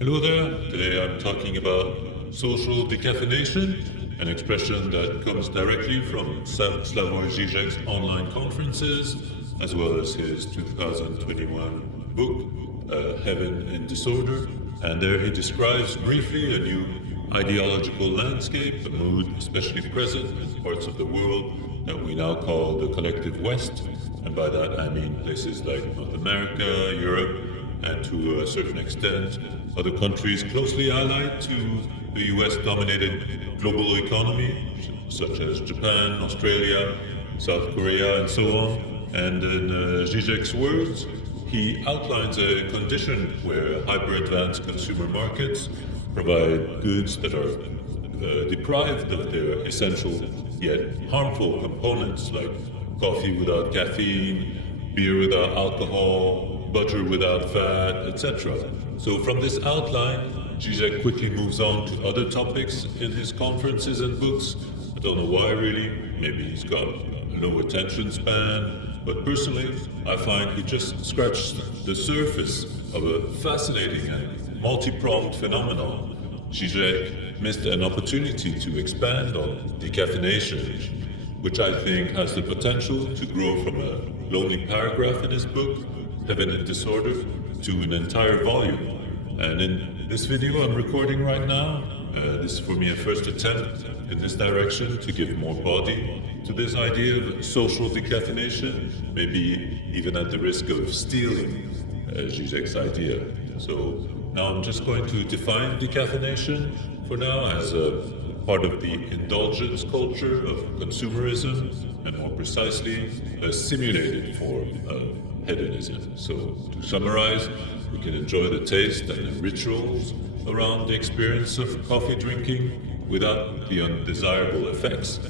Hello there. Today I'm talking about social decaffeination, an expression that comes directly from Slavoj Žižek's online conferences, as well as his 2021 book, Heaven in Disorder. And there he describes briefly a new ideological landscape, a mood especially present in parts of the world that we now call the collective West. And by that I mean places like North America, Europe, and to a certain extent, other countries closely allied to the US-dominated global economy, such as Japan, Australia, South Korea, and so on. And in Žižek's words, he outlines a condition where hyper-advanced consumer markets provide goods that are deprived of their essential yet harmful components, like coffee without caffeine, beer without alcohol, butter without fat, etc. So from this outline, Žižek quickly moves on to other topics in his conferences and books. I don't know why really, maybe he's got a low attention span, but personally I find he just scratched the surface of a fascinating and multi-pronged phenomenon. Žižek missed an opportunity to expand on decaffeination, which I think has the potential to grow from a lonely paragraph in his book, Heaven in Disorder, to an entire volume. And in this video I'm recording right now, this is for me a first attempt in this direction to give more body to this idea of social decaffeination, maybe even at the risk of stealing Žižek's idea. So now I'm just going to define decaffeination for now as a part of the indulgence culture of consumerism, and more precisely, a simulated form of hedonism. So to summarize, we can enjoy the taste and the rituals around the experience of coffee drinking without the undesirable effects.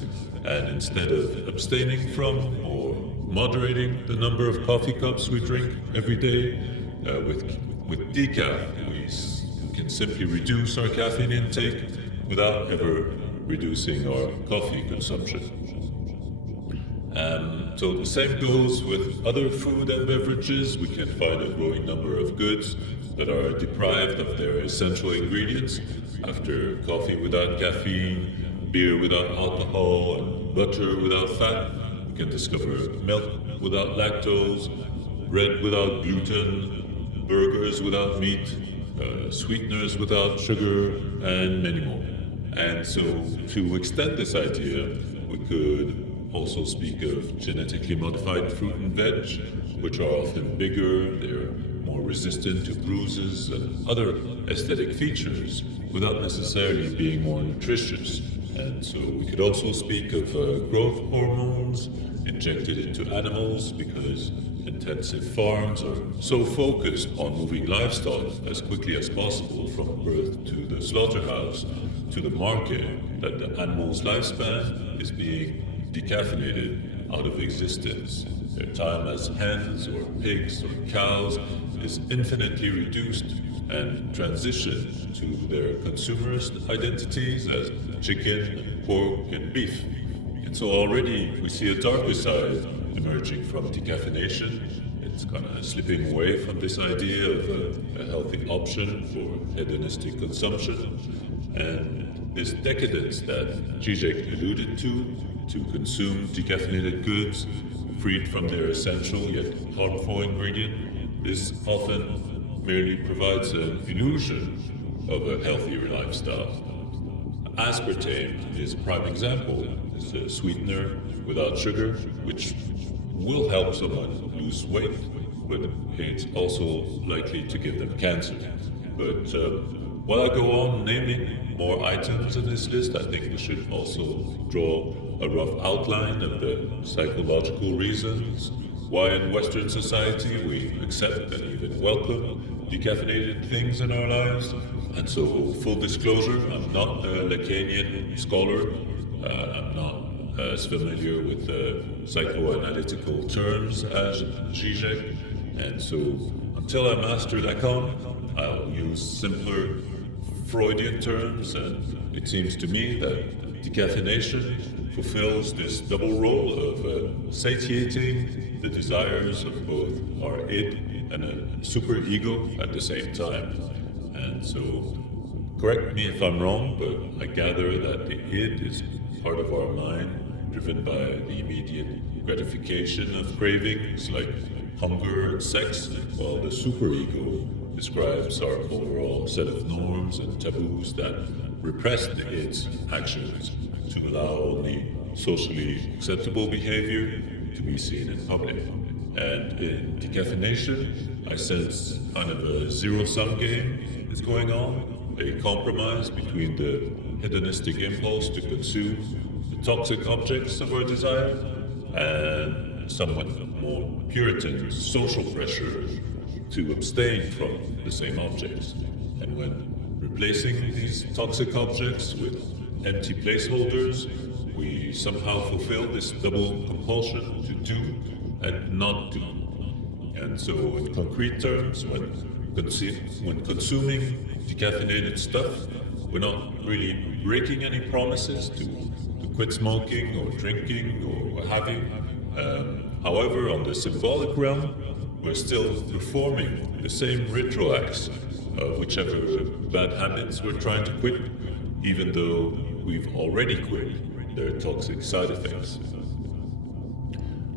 And instead of abstaining from or moderating the number of coffee cups we drink every day, with decaf, we can simply reduce our caffeine intake without ever reducing our coffee consumption. So the same goes with other food and beverages. We can find a growing number of goods that are deprived of their essential ingredients. After coffee without caffeine, beer without alcohol, and butter without fat, we can discover milk without lactose, bread without gluten, burgers without meat, sweeteners without sugar, and many more. And so to extend this idea, we could also speak of genetically modified fruit and veg, which are often bigger, they're more resistant to bruises and other aesthetic features, without necessarily being more nutritious. And so we could also speak of growth hormones injected into animals, because intensive farms are so focused on moving livestock as quickly as possible from birth to the slaughterhouse to the market that the animal's lifespan is being decaffeinated out of existence. Their time as hens or pigs or cows is infinitely reduced and transitioned to their consumerist identities as chicken, pork, and beef. And so already we see a darker side emerging from decaffeination. It's kind of slipping away from this idea of a healthy option for hedonistic consumption. And this decadence that Žižek alluded to consume decaffeinated goods freed from their essential yet harmful ingredient, this often merely provides an illusion of a healthier lifestyle. Aspartame is a prime example. It's a sweetener without sugar, which will help someone lose weight, but it's also likely to give them cancer. But while I go on naming more items in this list, I think we should also draw a rough outline of the psychological reasons why in Western society we accept and even welcome decaffeinated things in our lives. And so, full disclosure, I'm not a Lacanian scholar. I'm not as familiar with the psychoanalytical terms as Žižek. And so, until I master Lacan, I'll use simpler Freudian terms, and it seems to me that decaffeination fulfills this double role of satiating the desires of both our id and a superego at the same time. And And so, correct me if I'm wrong, but I gather that the id is part of our mind, driven by the immediate gratification of cravings like hunger and sex, while the superego describes our overall set of norms and taboos that repress the id's actions to allow only socially acceptable behavior to be seen in public. And in decaffeination, I sense kind of a zero-sum game is going on, a compromise between the hedonistic impulse to consume the toxic objects of our desire and somewhat more Puritan social pressure to abstain from the same objects. And when replacing these toxic objects with empty placeholders, we somehow fulfill this double compulsion to do and not do. And so in concrete terms, when consuming decaffeinated stuff, we're not really breaking any promises to quit smoking or drinking or what have you. However, on the symbolic realm, we're still performing the same ritual acts of whichever bad habits we're trying to quit, even though we've already quit their toxic side effects.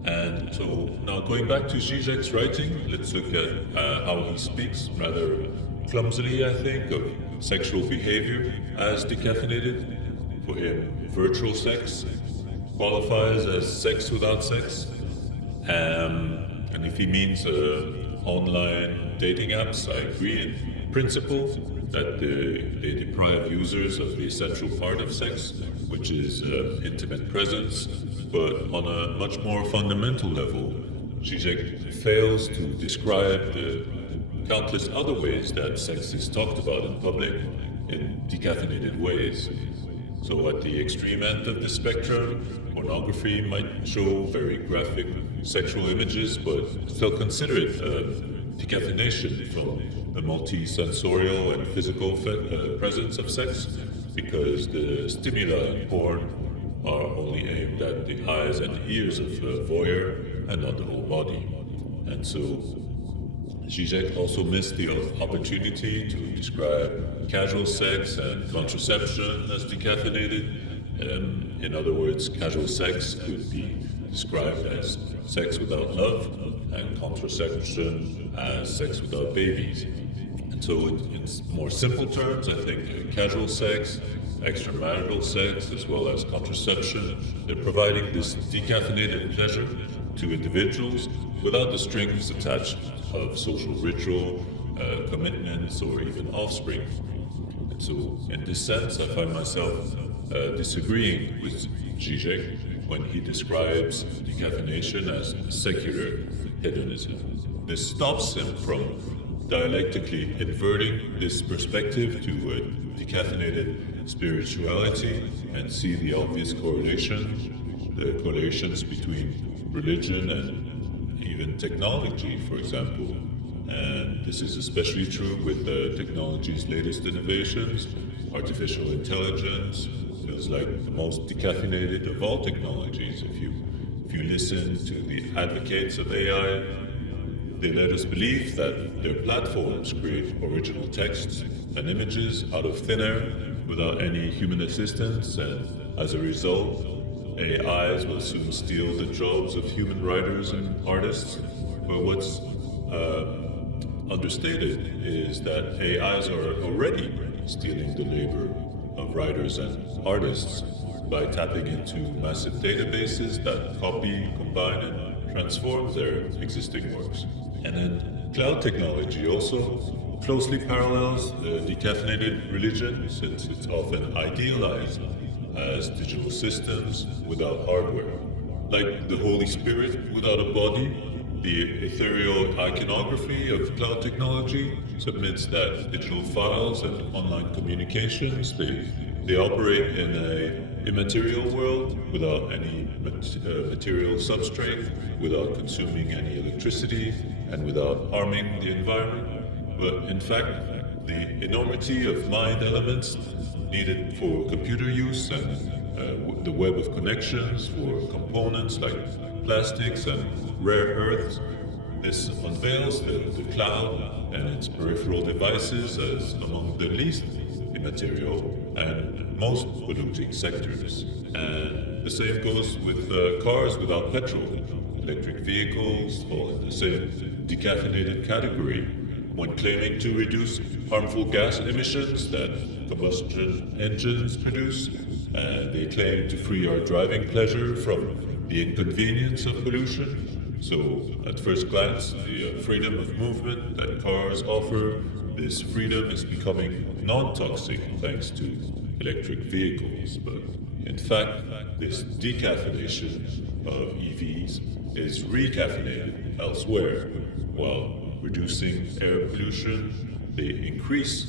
And so now going back to Žižek's writing, let's look at how he speaks, rather clumsily I think, of sexual behavior as decaffeinated. For him, virtual sex qualifies as sex without sex. And if he means online dating apps, I agree in principle that they deprive users of the essential part of sex, which is intimate presence. But on a much more fundamental level, Žižek fails to describe the countless other ways that sex is talked about in public in decaffeinated ways. So at the extreme end of the spectrum, pornography might show very graphic sexual images, but still consider it decaffeination from the multi-sensorial and physical presence of sex, because the stimuli in porn are only aimed at the eyes and ears of the voyeur and not the whole body. And so Žižek also missed the opportunity to describe casual sex and contraception as decaffeinated. In other words, casual sex could be described as sex without love and contraception as sex without babies. And so in more simple terms, I think casual sex, extramarital sex, as well as contraception, they're providing this decaffeinated pleasure to individuals without the strings attached of social ritual, commitments, or even offspring. And so in this sense, I find myself disagreeing with Žižek when he describes decaffeination as secular hedonism. This stops him from dialectically inverting this perspective to a decaffeinated spirituality and see the obvious correlation, the correlations between religion and even technology, for example. And this is especially true with the technology's latest innovations. Artificial intelligence feels like the most decaffeinated of all technologies. If you listen to the advocates of AI, they let us believe that their platforms create original texts and images out of thin air without any human assistance, and as a result, AIs will soon steal the jobs of human writers and artists. But what's understated is that AIs are already stealing the labor of writers and artists by tapping into massive databases that copy, combine, and transform their existing works. And then cloud technology also closely parallels the decaffeinated religion, since it's often idealized as digital systems without hardware. Like the Holy Spirit without a body, the ethereal iconography of cloud technology submits that digital files and online communications, they operate in an immaterial world without any material substrate, without consuming any electricity, and without harming the environment. But in fact, the enormity of mind elements needed for computer use and the web of connections for components like plastics and rare earths This unveils the cloud and its peripheral devices as among the least immaterial and most polluting sectors. And the same goes with cars without petrol. Electric vehicles fall in the same decaffeinated category when claiming to reduce harmful gas emissions that combustion engines produce, and they claim to free our driving pleasure from the inconvenience of pollution. So, at first glance, the freedom of movement that cars offer, this freedom is becoming non-toxic thanks to electric vehicles. But in fact, this decaffeination of EVs is recaffeinated elsewhere. While reducing air pollution, they increase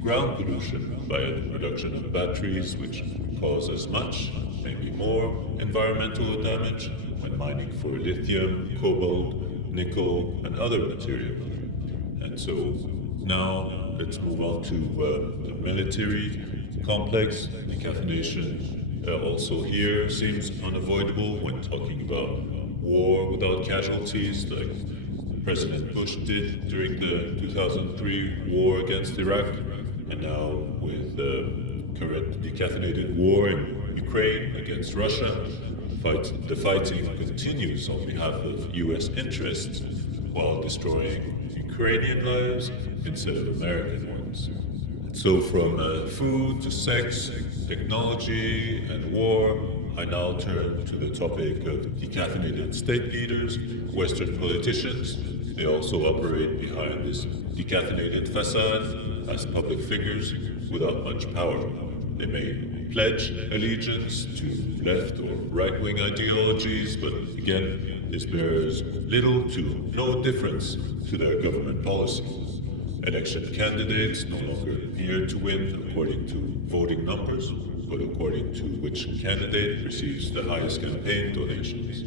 ground pollution via the production of batteries, which cause as much, maybe more, environmental damage when mining for lithium, cobalt, nickel, and other materials. And so now let's move on to the military complex. Decaffeination also here seems unavoidable when talking about war without casualties, like President Bush did during the 2003 war against Iraq, and now with the current decaffeinated war in Ukraine against Russia. The fighting continues on behalf of US interests while destroying Ukrainian lives instead of American ones. So from food to sex, technology and war, I now turn to the topic of decaffeinated state leaders, Western politicians. They also operate behind this decaffeinated facade as public figures without much power. They may pledge allegiance to left or right-wing ideologies, but again, this bears little to no difference to their government policies. Election candidates no longer appear to win according to voting numbers, but according to which candidate receives the highest campaign donations.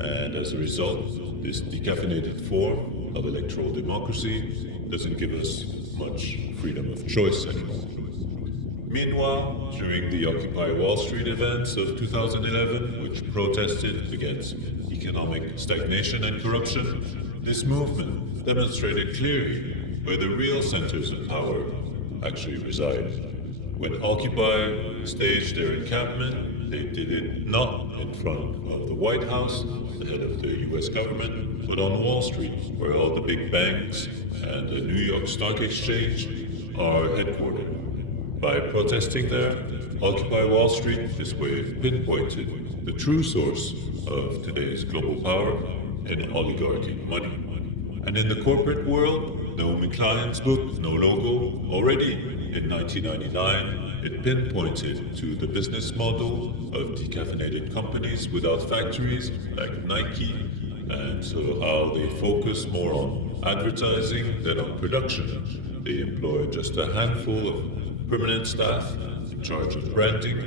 And as a result, this decaffeinated form of electoral democracy doesn't give us much freedom of choice anymore. Meanwhile, during the Occupy Wall Street events of 2011, which protested against economic stagnation and corruption, this movement demonstrated clearly where the real centers of power actually reside. When Occupy staged their encampment, they did it not in front of the White House, the head of the US government, but on Wall Street, where all the big banks and the New York Stock Exchange are headquartered. By protesting there, Occupy Wall Street this way pinpointed the true source of today's global power in oligarchic money. And in the corporate world, Naomi Klein's book, No Logo, already in 1999, it pinpointed to the business model of decaffeinated companies without factories like Nike, and so how they focus more on advertising than on production. They employ just a handful of permanent staff in charge of branding,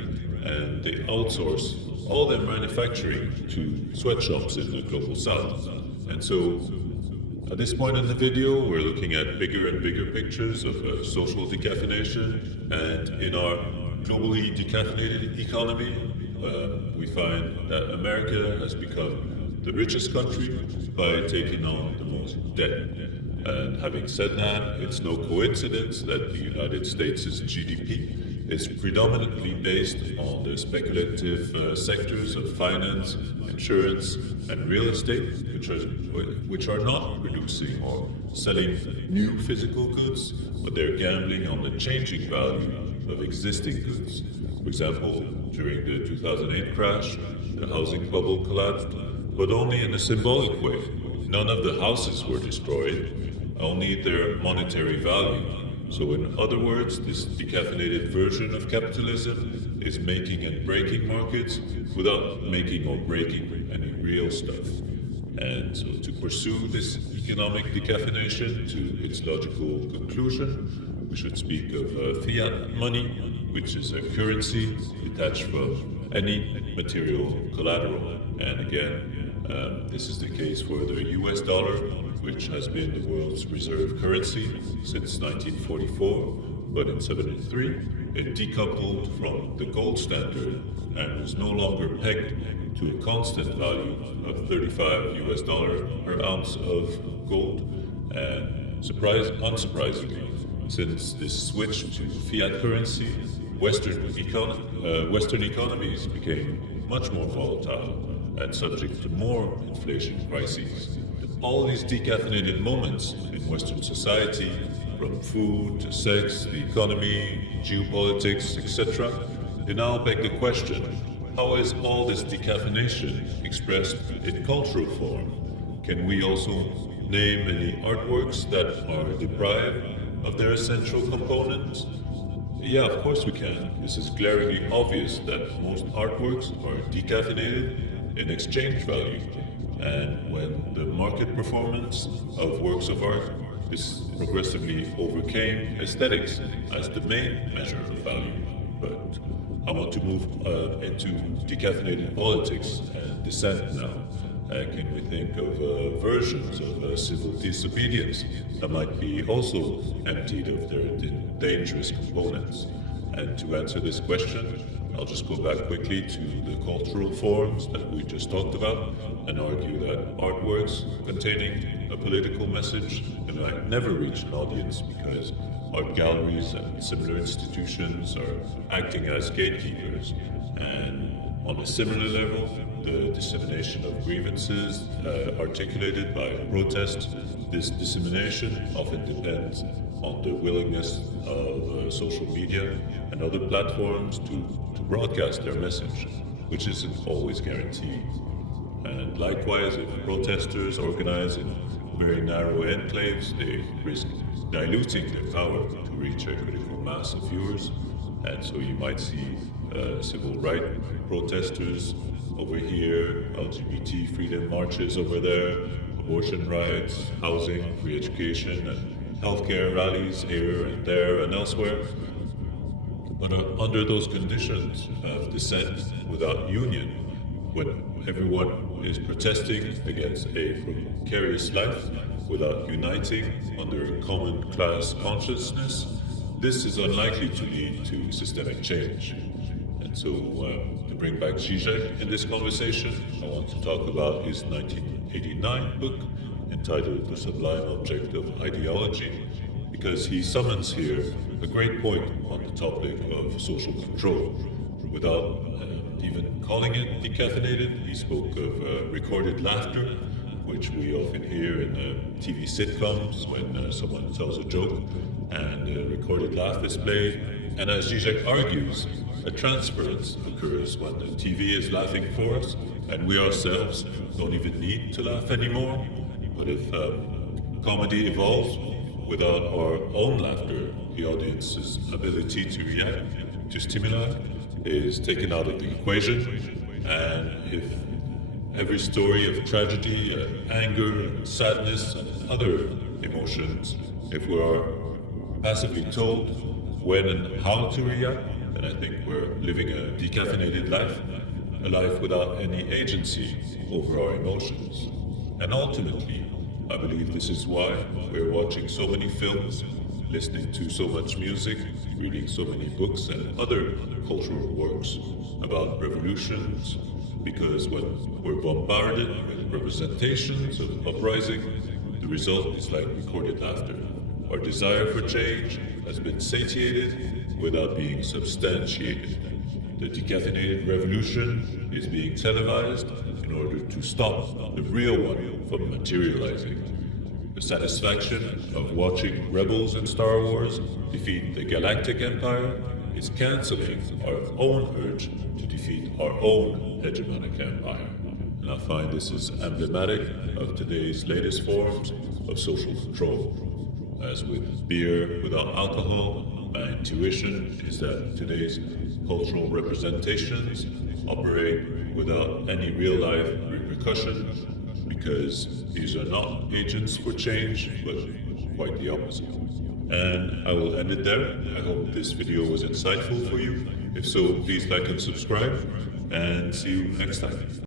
and they outsource all their manufacturing to sweatshops in the global south. And so, at this point in the video, we're looking at bigger and bigger pictures of social decaffeination, and in our globally decaffeinated economy, we find that America has become the richest country by taking on the most debt. And having said that, it's no coincidence that the United States' GDP is predominantly based on the speculative sectors of finance, insurance, and real estate, which are not producing or selling new physical goods, but they're gambling on the changing value of existing goods. For example, during the 2008 crash, the housing bubble collapsed, but only in a symbolic way. None of the houses were destroyed, only their monetary value. So in other words, this decaffeinated version of capitalism is making and breaking markets without making or breaking any real stuff. And so to pursue this economic decaffeination to its logical conclusion, we should speak of fiat money, which is a currency detached from any material collateral. And again, this is the case for the US dollar, which has been the world's reserve currency since 1944, but in 73 it decoupled from the gold standard and was no longer pegged to a constant value of $35 per ounce of gold. And unsurprisingly, since this switch to fiat currency, Western economies became much more volatile and subject to more inflation crises. All these decaffeinated moments in Western society, from food to sex, the economy, geopolitics, etc., they now beg the question, how is all this decaffeination expressed in cultural form? Can we also name any artworks that are deprived of their essential components? Yeah, of course we can. This is glaringly obvious that most artworks are decaffeinated in exchange value. And when the market performance of works of art is progressively overcame aesthetics as the main measure of value. But I want to move into decaffeinated politics and dissent now. Can we think of versions of civil disobedience that might be also emptied of their dangerous components? And to answer this question, I'll just go back quickly to the cultural forms that we just talked about and argue that artworks containing a political message might never reach an audience because art galleries and similar institutions are acting as gatekeepers. And on a similar level, the dissemination of grievances articulated by protest, this dissemination often depends on the willingness of social media and other platforms to broadcast their message, which isn't always guaranteed. And likewise, if protesters organize in very narrow enclaves, they risk diluting their power to reach a critical mass of viewers. And so you might see civil rights protesters over here, LGBT freedom marches over there, abortion rights, housing, free education, and healthcare rallies here and there and elsewhere. But under those conditions of dissent without union, when everyone is protesting against a precarious life without uniting under a common class consciousness, this is unlikely to lead to systemic change. And so, to bring back Žižek in this conversation, I want to talk about his 1989 book entitled The Sublime Object of Ideology, because he summons here a great point on the topic of social control. Without even calling it decaffeinated, he spoke of recorded laughter, which we often hear in TV sitcoms when someone tells a joke and a recorded laugh is played. And as Žižek argues, a transference occurs when the TV is laughing for us and we ourselves don't even need to laugh anymore. But if comedy evolves without our own laughter, the audience's ability to react to stimuli is taken out of the equation. And if every story of tragedy, anger, sadness, and other emotions, if we are passively told when and how to react, then I think we're living a decaffeinated life, a life without any agency over our emotions. And ultimately, I believe this is why we're watching so many films, listening to so much music, reading so many books and other cultural works about revolutions, because when we're bombarded with representations of uprising, the result is like recorded laughter. Our desire for change has been satiated without being substantiated. The decaffeinated revolution is being televised in order to stop the real one from materializing. The satisfaction of watching rebels in Star Wars defeat the Galactic Empire is canceling our own urge to defeat our own hegemonic empire. And I find this is emblematic of today's latest forms of social control. As with beer without alcohol, my intuition is that today's cultural representations operate without any real-life repercussion, because these are not agents for change, but quite the opposite. And I will end it there. I hope this video was insightful for you. If so, please like and subscribe, and see you next time.